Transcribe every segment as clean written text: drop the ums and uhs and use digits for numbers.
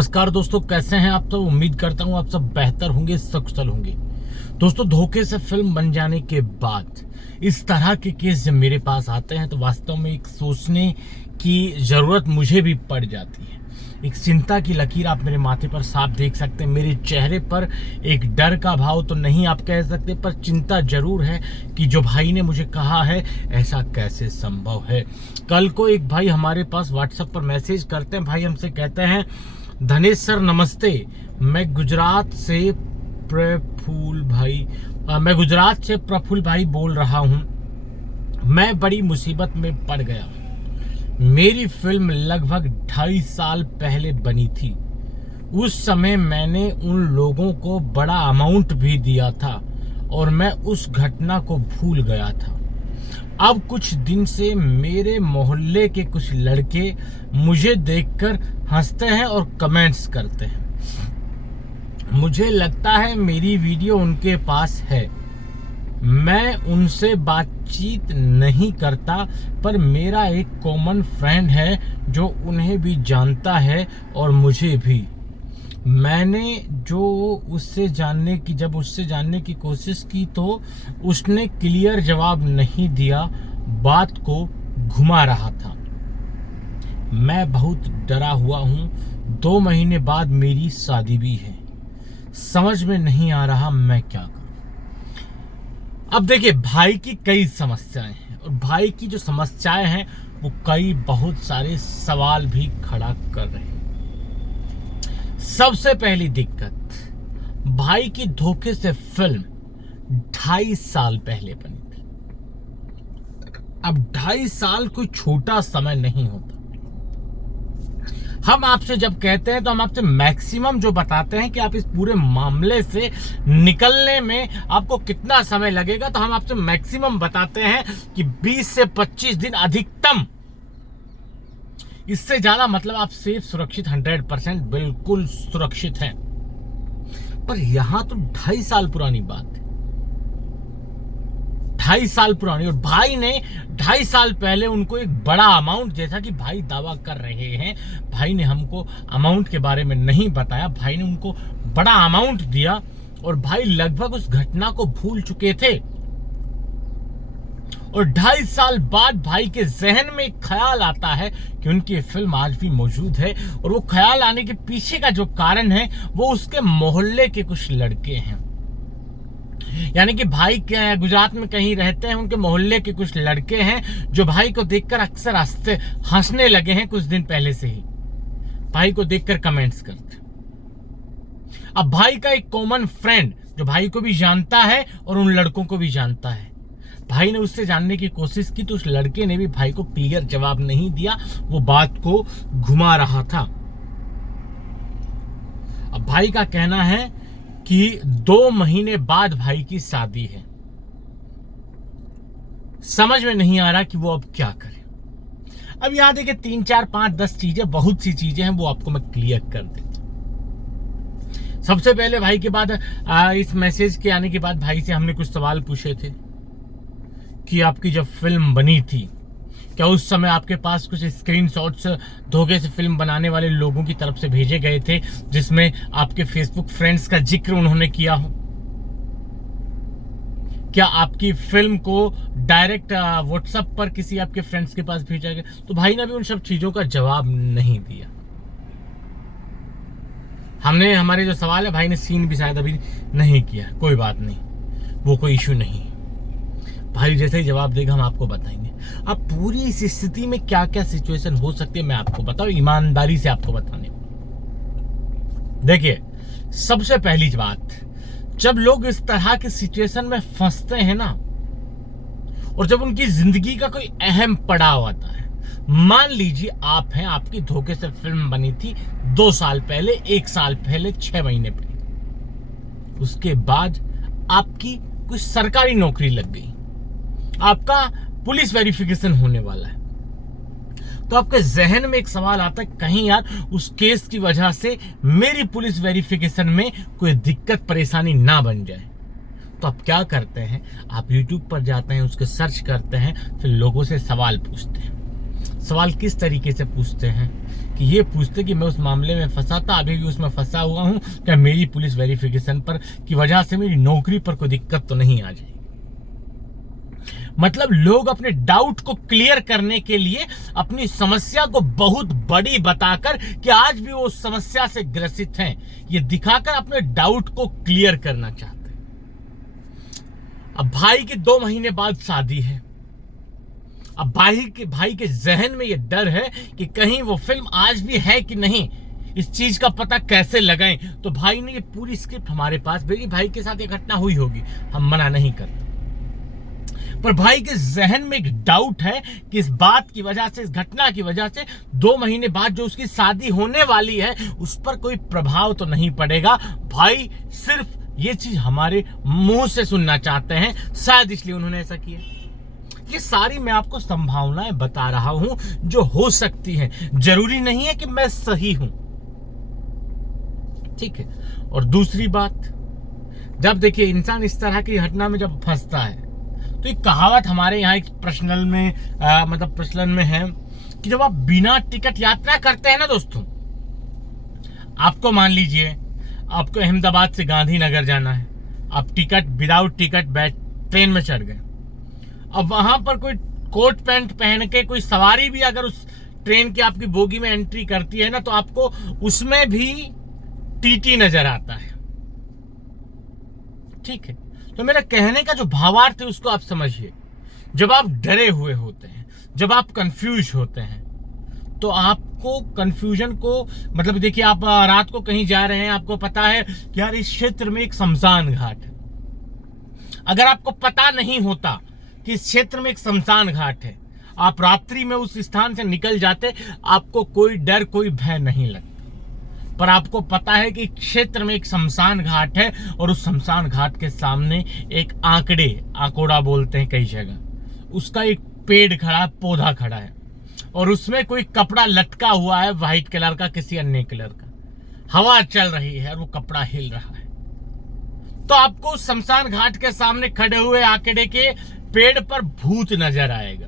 नमस्कार दोस्तों, कैसे हैं आप सब। उम्मीद करता हूं आप सब बेहतर होंगे, सकुशल होंगे। दोस्तों, धोखे से फिल्म बन जाने के बाद इस तरह के केस जब मेरे पास आते हैं तो वास्तव में एक सोचने की जरूरत मुझे भी पड़ जाती है। एक चिंता की लकीर आप मेरे माथे पर साफ देख सकते हैं। मेरे चेहरे पर एक डर का भाव तो नहीं आप कह सकते, पर चिंता जरूर है कि जो भाई ने मुझे कहा है ऐसा कैसे संभव है। कल को एक भाई हमारे पास व्हाट्सएप पर मैसेज करते हैं। भाई हमसे कहते हैं, धनेश सर नमस्ते, मैं गुजरात से प्रफुल्ल भाई बोल रहा हूँ। मैं बड़ी मुसीबत में पड़ गया। मेरी फिल्म लगभग 2.5 साल पहले बनी थी। उस समय मैंने उन लोगों को बड़ा अमाउंट भी दिया था और मैं उस घटना को भूल गया था। अब कुछ दिन से मेरे मोहल्ले के कुछ लड़के मुझे देखकर हंसते हैं और कमेंट्स करते हैं। मुझे लगता है मेरी वीडियो उनके पास है। मैं उनसे बातचीत नहीं करता, पर मेरा एक कॉमन फ्रेंड है जो उन्हें भी जानता है और मुझे भी। मैंने जब उससे जानने की कोशिश की तो उसने क्लियर जवाब नहीं दिया, बात को घुमा रहा था। मैं बहुत डरा हुआ हूँ। 2 महीने बाद मेरी शादी भी है। समझ में नहीं आ रहा मैं क्या करूं। अब देखिए, भाई की कई समस्याएं हैं और भाई की जो समस्याएं हैं वो बहुत सारे सवाल भी खड़ा कर रहे हैं। सबसे पहली दिक्कत, भाई की धोखे से फिल्म 2.5 साल पहले बनी थी। अब 2.5 साल कोई छोटा समय नहीं होता। हम आपसे जब कहते हैं तो हम आपसे मैक्सिमम जो बताते हैं कि आप इस पूरे मामले से निकलने में आपको कितना समय लगेगा, तो हम आपसे मैक्सिमम बताते हैं कि 20 से 25 दिन अधिकतम। इससे ज्यादा मतलब आप सेफ, सुरक्षित 100% बिल्कुल सुरक्षित हैं। पर यहां तो 2.5 साल पुरानी बात है, 2.5 साल पुरानी। और भाई ने 2.5 साल पहले उनको एक बड़ा अमाउंट, जैसा कि भाई दावा कर रहे हैं, भाई ने हमको अमाउंट के बारे में नहीं बताया, भाई ने उनको बड़ा अमाउंट दिया और भाई लगभग उस घटना को भूल चुके थे। और 2.5 साल बाद भाई के जहन में एक ख्याल आता है कि उनकी फिल्म आज भी मौजूद है। और वो ख्याल आने के पीछे का जो कारण है वो उसके मोहल्ले के कुछ लड़के हैं। यानी कि भाई गुजरात में कहीं रहते हैं, उनके मोहल्ले के कुछ लड़के हैं जो भाई को देखकर अक्सर हंसने लगे हैं। कुछ दिन पहले से ही भाई को देखकर कमेंट्स करते। अब भाई का एक कॉमन फ्रेंड जो भाई को भी जानता है और उन लड़कों को भी जानता है, भाई ने उससे जानने की कोशिश की तो उस लड़के ने भी भाई को क्लियर जवाब नहीं दिया, वो बात को घुमा रहा था। अब भाई का कहना है कि 2 महीने बाद भाई की शादी है। समझ में नहीं आ रहा कि वो अब क्या करे। अब यहां देखिए 3, 4, 5, 10 चीजें, बहुत सी चीजें हैं, वो आपको मैं क्लियर कर देता हूं। सबसे पहले भाई के बाद इस मैसेज के आने के बाद भाई से हमने कुछ सवाल पूछे थे कि आपकी जब फिल्म बनी थी, क्या उस समय आपके पास कुछ स्क्रीनशॉट्स धोखे से फिल्म बनाने वाले लोगों की तरफ से भेजे गए थे जिसमें आपके फेसबुक फ्रेंड्स का जिक्र उन्होंने किया हो? क्या आपकी फिल्म को डायरेक्ट व्हाट्सएप पर किसी आपके फ्रेंड्स के पास भेजा गया? तो भाई ने भी उन सब चीजों का जवाब नहीं दिया। हमने हमारे जो सवाल है, भाई ने सीन भी शायद अभी नहीं किया। कोई बात नहीं, वो कोई इशू नहीं। भाई जैसे ही जवाब देगा हम आपको बताएंगे। अब पूरी इस स्थिति में क्या क्या सिचुएशन हो सकती है मैं आपको बताऊं, ईमानदारी से आपको बताने। देखिए, सबसे पहली बात, जब लोग इस तरह की सिचुएशन में फंसते हैं ना, और जब उनकी जिंदगी का कोई अहम पड़ाव आता है, मान लीजिए आप हैं, आपकी धोखे से फिल्म बनी थी 2 साल पहले, 1 साल पहले, 6 महीने पहले, उसके बाद आपकी कुछ सरकारी नौकरी लग गई, आपका पुलिस वेरिफिकेशन होने वाला है, तो आपके जहन में एक सवाल आता है, कहीं यार उस केस की वजह से मेरी पुलिस वेरिफिकेशन में कोई दिक्कत परेशानी ना बन जाए। तो आप क्या करते हैं, आप YouTube पर जाते हैं, उसके सर्च करते हैं, फिर लोगों से सवाल पूछते हैं। सवाल किस तरीके से पूछते हैं कि ये पूछते कि मैं उस मामले में फंसा था, अभी भी उसमें फंसा हुआ हूं, क्या मेरी पुलिस वेरिफिकेशन पर की वजह से मेरी नौकरी पर कोई दिक्कत तो नहीं आ जाएगी। मतलब लोग अपने डाउट को क्लियर करने के लिए अपनी समस्या को बहुत बड़ी बताकर कि आज भी वो समस्या से ग्रसित हैं, ये दिखाकर अपने डाउट को क्लियर करना चाहते हैं। अब भाई के 2 महीने बाद शादी है। अब भाई के जहन में ये डर है कि कहीं वो फिल्म आज भी है कि नहीं, इस चीज का पता कैसे लगाएं। तो भाई ने ये पूरी स्क्रिप्ट हमारे पास भेजी। भाई के साथ ये घटना हुई होगी, हम मना नहीं करते, पर भाई के जहन में एक डाउट है कि इस बात की वजह से, इस घटना की वजह से 2 महीने बाद जो उसकी शादी होने वाली है उस पर कोई प्रभाव तो नहीं पड़ेगा। भाई सिर्फ ये चीज हमारे मुंह से सुनना चाहते हैं, शायद इसलिए उन्होंने ऐसा किया। ये सारी मैं आपको संभावनाएं बता रहा हूं जो हो सकती हैं, जरूरी नहीं है कि मैं सही हूं, ठीक है। और दूसरी बात, जब देखिए इंसान इस तरह की घटना में जब फंसता है तो एक कहावत हमारे यहाँ एक प्रचलन में है कि जब आप बिना टिकट यात्रा करते हैं ना दोस्तों, आपको मान लीजिए आपको अहमदाबाद से गांधीनगर जाना है, आप विदाउट टिकट ट्रेन में चढ़ गए। अब वहां पर कोई कोट पैंट पहन के कोई सवारी भी अगर उस ट्रेन की आपकी बोगी में एंट्री करती है ना, तो आपको उसमें भी टीटी नजर आता है, ठीक है। तो मेरा कहने का जो भावार्थ है उसको आप समझिए। जब आप डरे हुए होते हैं, जब आप कंफ्यूज होते हैं, तो आपको कंफ्यूजन को देखिए, आप रात को कहीं जा रहे हैं, आपको पता है कि यार इस क्षेत्र में एक शमशान घाट है। अगर आपको पता नहीं होता कि इस क्षेत्र में एक शमशान घाट है, आप रात्रि में उस स्थान से निकल जाते, आपको कोई डर कोई भय नहीं लगता। पर आपको पता है कि क्षेत्र में एक शमशान घाट है और उस शमशान घाट के सामने एक आकोड़ा बोलते हैं कई जगह, उसका एक पेड़ खड़ा, पौधा खड़ा है और उसमें कोई कपड़ा लटका हुआ है व्हाइट कलर का, किसी अन्य कलर का, हवा चल रही है और वो कपड़ा हिल रहा है। तो आपको शमशान घाट के सामने खड़े हुए आंकड़े के पेड़ पर भूत नजर आएगा।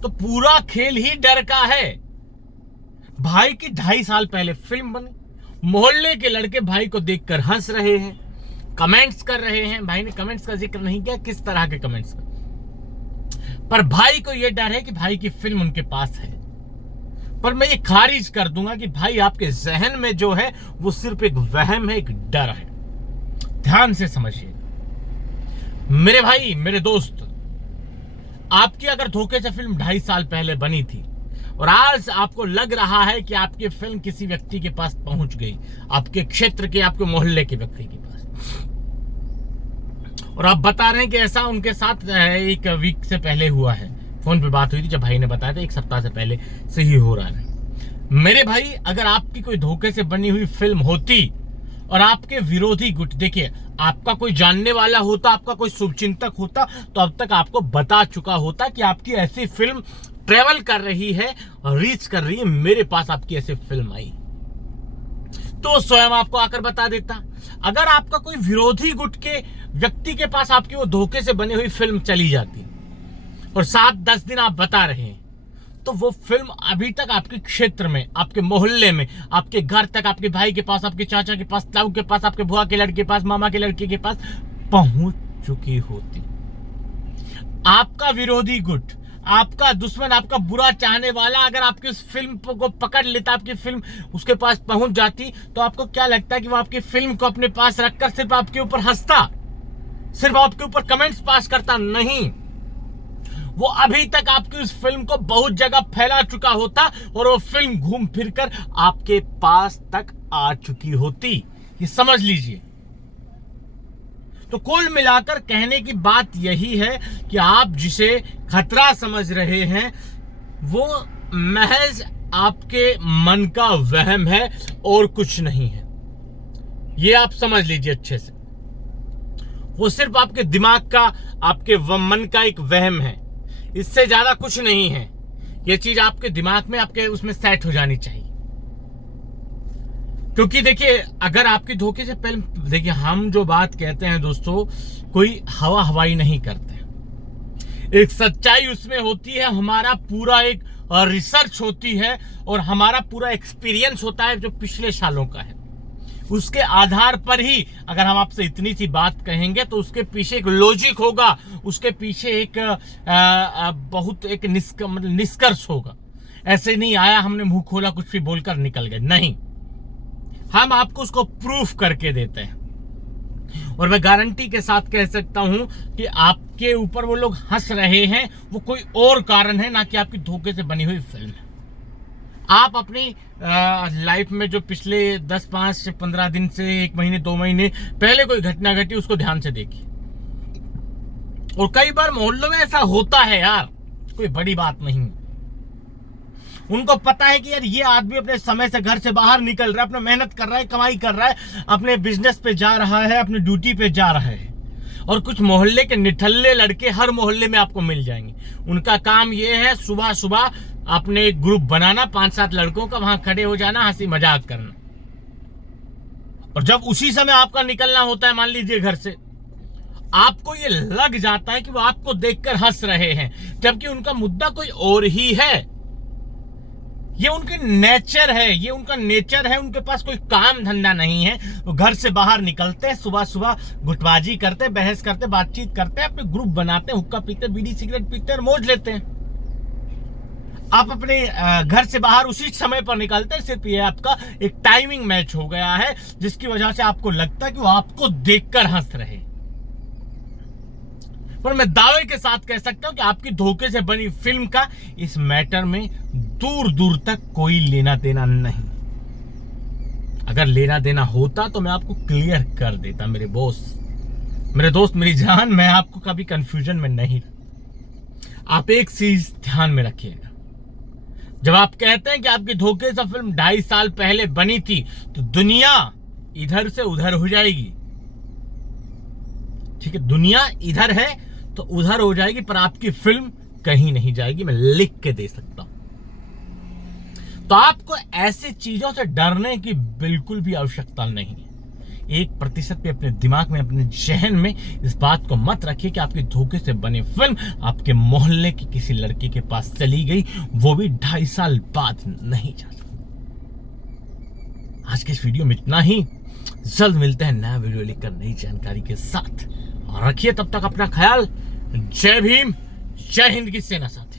तो पूरा खेल ही डर का है। भाई की 2.5 साल पहले फिल्म बनी, मोहल्ले के लड़के भाई को देखकर हंस रहे हैं, कमेंट्स कर रहे हैं। भाई ने कमेंट्स का जिक्र नहीं किया, किस तरह के कमेंट्स का, पर भाई को यह डर है कि भाई की फिल्म उनके पास है। पर मैं ये खारिज कर दूंगा कि भाई आपके जहन में जो है वो सिर्फ एक वहम है, एक डर है। ध्यान से समझिए मेरे भाई, मेरे दोस्त, आपकी अगर धोखे से फिल्म 2.5 साल पहले बनी थी और आज आपको लग रहा है कि आपकी फिल्म किसी व्यक्ति के पास पहुंच गई, आपके क्षेत्र के, आपके मोहल्ले के व्यक्ति के पास, और आप बता रहे हैं कि ऐसा उनके साथ 1 वीक से पहले हुआ है, फोन पे बात हुई थी, जब भाई ने बताया था 1 सप्ताह से पहले से ही हो रहा है। मेरे भाई, अगर आपकी कोई धोखे से बनी हुई फिल्म होती और आपके विरोधी गुट, देखिए आपका कोई जानने वाला होता, आपका कोई शुभचिंतक होता, तो अब तक आपको बता चुका होता कि आपकी ऐसी फिल्म ट्रेवल कर रही है और रीच कर रही है, मेरे पास आपकी ऐसी फिल्म आई, तो स्वयं आपको आकर बता देता। अगर आपका कोई विरोधी गुट के व्यक्ति के पास आपकी वो धोखे से बनी हुई फिल्म चली जाती और 7-10 दिन आप बता रहे हैं, तो वो फिल्म अभी तक आपके क्षेत्र में, आपके मोहल्ले में, आपके घर तक, आपके भाई के पास, आपके चाचा के पास, ताऊ के पास, आपके बुआ के लड़के के पास, मामा के लड़के के पास पहुंच चुकी होती। आपका विरोधी गुट, आपका दुश्मन, आपका बुरा चाहने वाला अगर आपकी उस फिल्म को पकड़ लेता, आपकी फिल्म उसके पास पहुंच जाती, तो आपको क्या लगता है कि वो आपकी फिल्म को अपने पास रखकर सिर्फ आपके ऊपर हंसता, सिर्फ आपके ऊपर कमेंट्स पास करता? नहीं, वो अभी तक आपकी उस फिल्म को बहुत जगह फैला चुका होता और वो फिल्म घूम फिरकर आपके पास तक आ चुकी होती। ये समझ लीजिए। तो कुल मिलाकर कहने की बात यही है कि आप जिसे खतरा समझ रहे हैं वो महज आपके मन का वहम है और कुछ नहीं है। ये आप समझ लीजिए अच्छे से। वो सिर्फ आपके दिमाग का, आपके मन का एक वहम है, इससे ज्यादा कुछ नहीं है। ये चीज आपके दिमाग में, आपके उसमें सेट हो जानी चाहिए। क्योंकि देखिए, अगर आपकी धोखे से पहले, देखिए हम जो बात कहते हैं दोस्तों, कोई हवाई नहीं करते। एक सच्चाई उसमें होती है, हमारा पूरा एक और रिसर्च होती है और हमारा पूरा एक्सपीरियंस होता है जो पिछले सालों का है, उसके आधार पर ही अगर हम आपसे इतनी सी बात कहेंगे तो उसके पीछे एक लॉजिक होगा, उसके पीछे एक बहुत एक निष्कर्ष होगा। ऐसे नहीं आया हमने मुंह खोला कुछ भी बोलकर निकल गए, नहीं, हम आपको उसको प्रूफ करके देते हैं। और मैं गारंटी के साथ कह सकता हूं कि आपके ऊपर वो लोग हंस रहे हैं, वो कोई और कारण है, ना कि आपकी धोखे से बनी हुई फिल्म है। आप अपनी लाइफ में जो पिछले 10, 5, 15 दिन से 1 महीने 2 महीने पहले कोई घटना घटी उसको ध्यान से देखिए। और कई बार मोहल्लों में ऐसा होता है यार, कोई बड़ी बात नहीं। उनको पता है कि यार ये आदमी अपने समय से घर से बाहर निकल रहा है, अपना मेहनत कर रहा है, कमाई कर रहा है, अपने बिजनेस पे जा रहा है, अपनी ड्यूटी पे जा रहा है। और कुछ मोहल्ले के निठल्ले लड़के हर मोहल्ले में आपको मिल जाएंगे। उनका काम ये है सुबह सुबह अपने ग्रुप बनाना, 5-7 लड़कों का, वहां खड़े हो जाना, हंसी मजाक करना। और जब उसी समय आपका निकलना होता है, मान लीजिए घर से, आपको ये लग जाता है कि वो आपको देखकर हंस रहे हैं, जबकि उनका मुद्दा कोई और ही है। ये उनकी नेचर है, ये उनका नेचर है। उनके पास कोई काम धंधा नहीं है, वो घर से बाहर निकलते हैं, सुबह सुबह गुटबाजी करते, बहस करते, बातचीत करते, अपने ग्रुप बनाते, हुक्का पीते, बीड़ी सिगरेट पीते और मौज लेते हैं। आप अपने घर से बाहर उसी समय पर निकलते हैं, सिर्फ ये आपका एक टाइमिंग मैच हो गया है, जिसकी वजह से आपको लगता है कि वो आपको देखकर हंस रहे। पर मैं दावे के साथ कह सकता हूं कि आपकी धोखे से बनी फिल्म का इस मैटर में दूर दूर तक कोई लेना देना नहीं। अगर लेना देना होता तो मैं आपको क्लियर कर देता मेरे बॉस, मेरे दोस्त, मेरी जान, मैं आपको कभी कंफ्यूजन में नहीं। आप एक चीज ध्यान में रखिएगा, जब आप कहते हैं कि आपकी धोखे से फिल्म 2.5 साल पहले बनी थी, तो दुनिया इधर से उधर हो जाएगी। ठीक है, दुनिया इधर है तो उधर हो जाएगी, पर आपकी फिल्म कहीं नहीं जाएगी, मैं लिख के दे सकता हूं। तो आपको ऐसी चीजों से डरने की बिल्कुल भी आवश्यकता नहीं है। 1% भी अपने दिमाग में, अपने जहन में इस बात को मत रखिए कि आपकी धोखे से बनी फिल्म आपके मोहल्ले की किसी लड़की के पास चली गई, वो भी 2.5 साल बाद नहीं जा सकती। आज के इस वीडियो में इतना ही। जल्द मिलते हैं नया वीडियो लेकर नई जानकारी के साथ, और रखिए तब तक अपना ख्याल। जय भीम, जय हिंद की सेना साथ।